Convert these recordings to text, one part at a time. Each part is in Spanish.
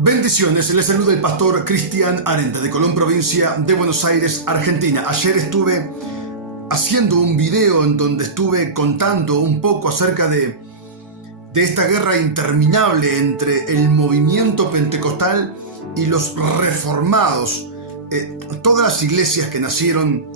Bendiciones, les saluda el pastor Cristian Arenda de Colón, provincia de Buenos Aires, Argentina. Ayer estuve haciendo un video en donde estuve contando un poco acerca de esta guerra interminable entre el movimiento pentecostal y los reformados. Todas las iglesias que nacieron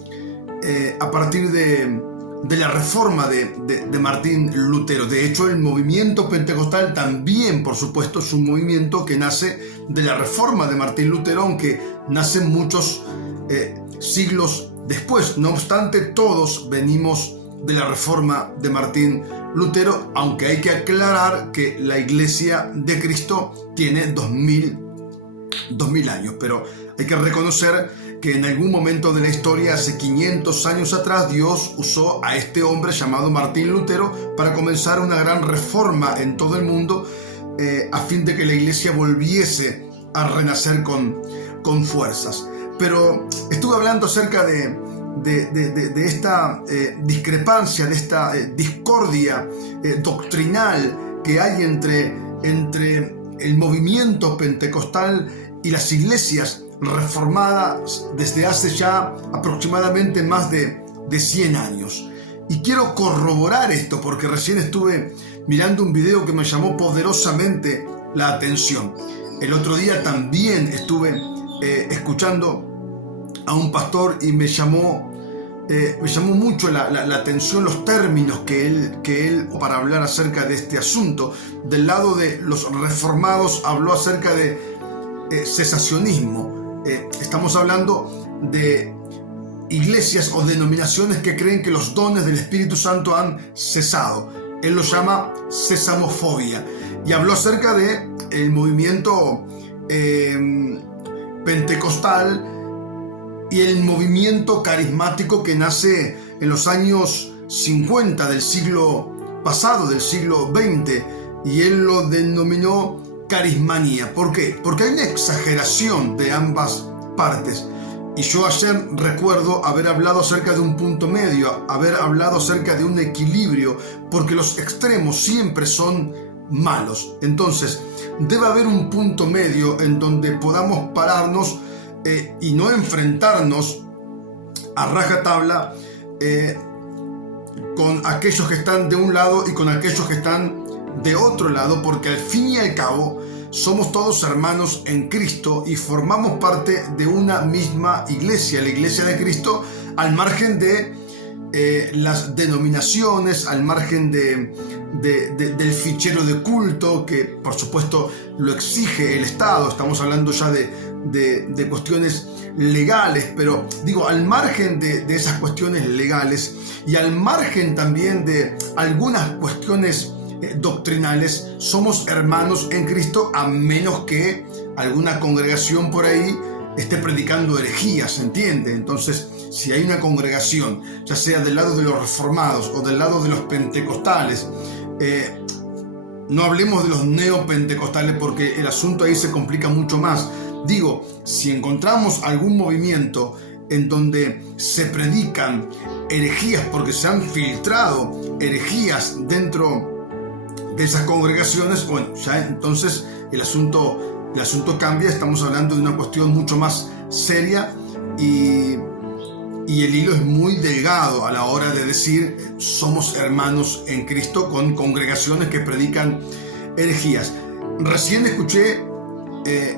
a partir de la reforma de Martín Lutero. De hecho, el movimiento pentecostal también, por supuesto, es un movimiento que nace de la reforma de Martín Lutero, aunque nace muchos siglos después. No obstante, todos venimos de la reforma de Martín Lutero, aunque hay que aclarar que la Iglesia de Cristo tiene 2000 años, pero hay que reconocer que en algún momento de la historia, hace 500 años atrás, Dios usó a este hombre llamado Martín Lutero para comenzar una gran reforma en todo el mundo, a fin de que la iglesia volviese a renacer con fuerzas. Pero estuve hablando acerca de esta discrepancia, de esta discordia doctrinal que hay entre el movimiento pentecostal y las iglesias reformadas desde hace ya aproximadamente más de 100 años. Y quiero corroborar esto porque recién estuve mirando un video que me llamó poderosamente la atención. El otro día también estuve escuchando a un pastor y me llamó mucho la atención los términos que él para hablar acerca de este asunto. Del lado de los reformados habló acerca de cesacionismo. Estamos hablando de iglesias o denominaciones que creen que los dones del Espíritu Santo han cesado. Él lo llama sesamofobia. Y habló acerca de el movimiento pentecostal y el movimiento carismático que nace en los años 50 del siglo pasado, del siglo XX. Y él lo denominó carismanía. ¿Por qué? Porque hay una exageración de ambas partes. Y yo ayer recuerdo haber hablado acerca de un punto medio, haber hablado acerca de un equilibrio, porque los extremos siempre son malos. Entonces, debe haber un punto medio en donde podamos pararnos y no enfrentarnos a rajatabla con aquellos que están de un lado y con aquellos que están de otro lado, porque al fin y al cabo somos todos hermanos en Cristo y formamos parte de una misma iglesia, la iglesia de Cristo, al margen de las denominaciones, al margen del fichero de culto, que por supuesto lo exige el Estado. Estamos hablando ya de cuestiones legales, pero digo, al margen de esas cuestiones legales y al margen también de algunas cuestiones doctrinales, somos hermanos en Cristo, a menos que alguna congregación por ahí esté predicando herejías, ¿entiende? Entonces, si hay una congregación, ya sea del lado de los reformados o del lado de los pentecostales, no hablemos de los neopentecostales porque el asunto ahí se complica mucho más. Digo, si encontramos algún movimiento en donde se predican herejías porque se han filtrado herejías dentro de esas congregaciones, bueno, ya entonces el asunto cambia. Estamos hablando de una cuestión mucho más seria y el hilo es muy delgado a la hora de decir somos hermanos en Cristo con congregaciones que predican herejías. Recién escuché,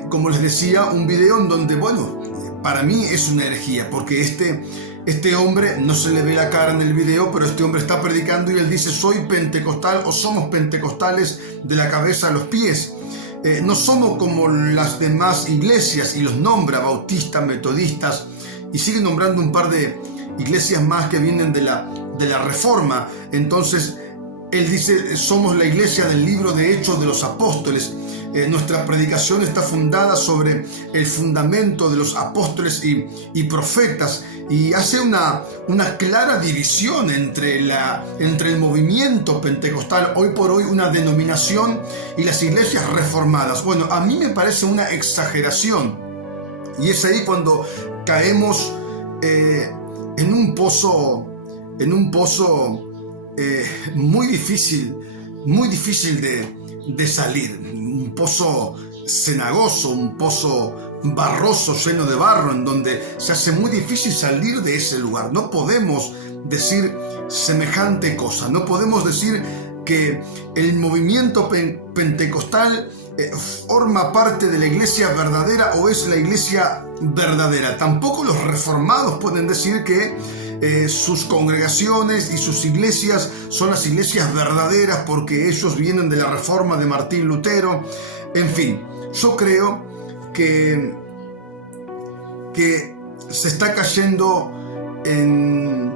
como les decía, un video en donde, bueno, para mí es una herejía, porque este hombre, no se le ve la cara en el video, pero este hombre está predicando y él dice: soy pentecostal o somos pentecostales de la cabeza a los pies. No somos como las demás iglesias, y los nombra: bautistas, metodistas, y sigue nombrando un par de iglesias más que vienen de la reforma. Entonces él dice: somos la iglesia del libro de Hechos de los Apóstoles. Nuestra predicación está fundada sobre el fundamento de los apóstoles y profetas, y hace una clara división entre el movimiento pentecostal, hoy por hoy una denominación, y las iglesias reformadas. Bueno, a mí me parece una exageración, y es ahí cuando caemos en un pozo muy difícil de salir, un pozo cenagoso, un pozo barroso lleno de barro, en donde se hace muy difícil salir de ese lugar. No podemos decir semejante cosa, no podemos decir que el movimiento pentecostal forma parte de la iglesia verdadera o es la iglesia verdadera. Tampoco los reformados pueden decir que sus congregaciones y sus iglesias son las iglesias verdaderas porque ellos vienen de la reforma de Martín Lutero. En fin, yo creo que se está cayendo en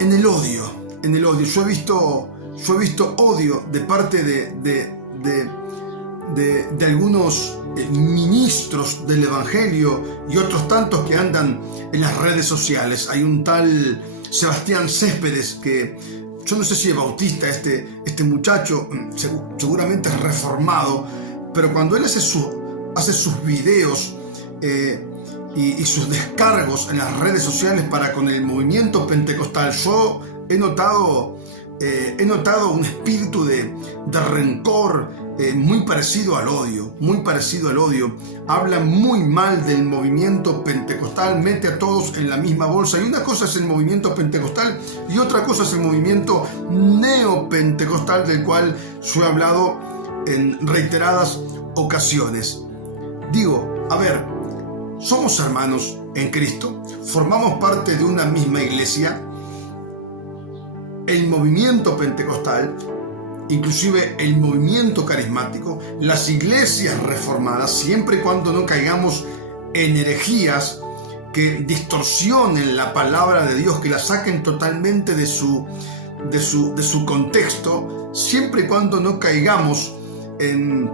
el odio. Yo he visto odio de parte de algunos ministros del Evangelio y otros tantos que andan en las redes sociales. Hay un tal Sebastián Céspedes que yo no sé si es bautista, este muchacho seguramente es reformado, pero cuando él hace sus videos y sus descargos en las redes sociales para con el movimiento pentecostal, yo he notado un espíritu de rencor muy parecido al odio, Habla muy mal del movimiento pentecostal, mete a todos en la misma bolsa. Y una cosa es el movimiento pentecostal y otra cosa es el movimiento neopentecostal, del cual yo he hablado en reiteradas ocasiones. Digo, a ver, somos hermanos en Cristo, formamos parte de una misma iglesia. El movimiento pentecostal, inclusive el movimiento carismático, las iglesias reformadas, siempre y cuando no caigamos en herejías que distorsionen la palabra de Dios, que la saquen totalmente de su contexto, siempre y cuando no caigamos en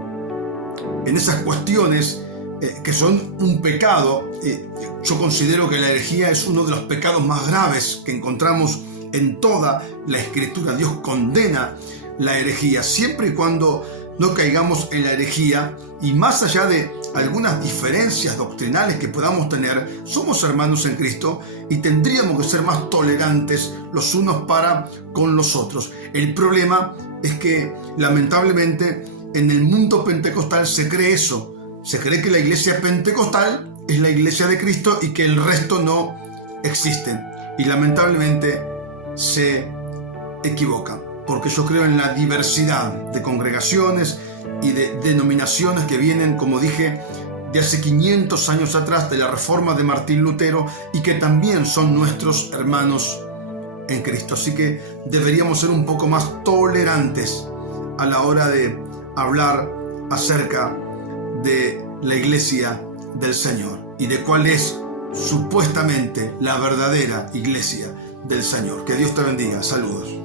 esas cuestiones que son un pecado. Yo considero que la herejía es uno de los pecados más graves que encontramos en toda la Escritura. Dios condena la herejía. Siempre y cuando no caigamos en la herejía, y más allá de algunas diferencias doctrinales que podamos tener, somos hermanos en Cristo y tendríamos que ser más tolerantes los unos para con los otros. El problema es que lamentablemente en el mundo pentecostal se cree eso. Se cree que la iglesia pentecostal es la iglesia de Cristo y que el resto no existen. Y lamentablemente se equivocan, porque yo creo en la diversidad de congregaciones y de denominaciones que vienen, como dije, de hace 500 años atrás, de la reforma de Martín Lutero, y que también son nuestros hermanos en Cristo. Así que deberíamos ser un poco más tolerantes a la hora de hablar acerca de la iglesia del Señor y de cuál es supuestamente la verdadera iglesia del Señor. Que Dios te bendiga. Saludos.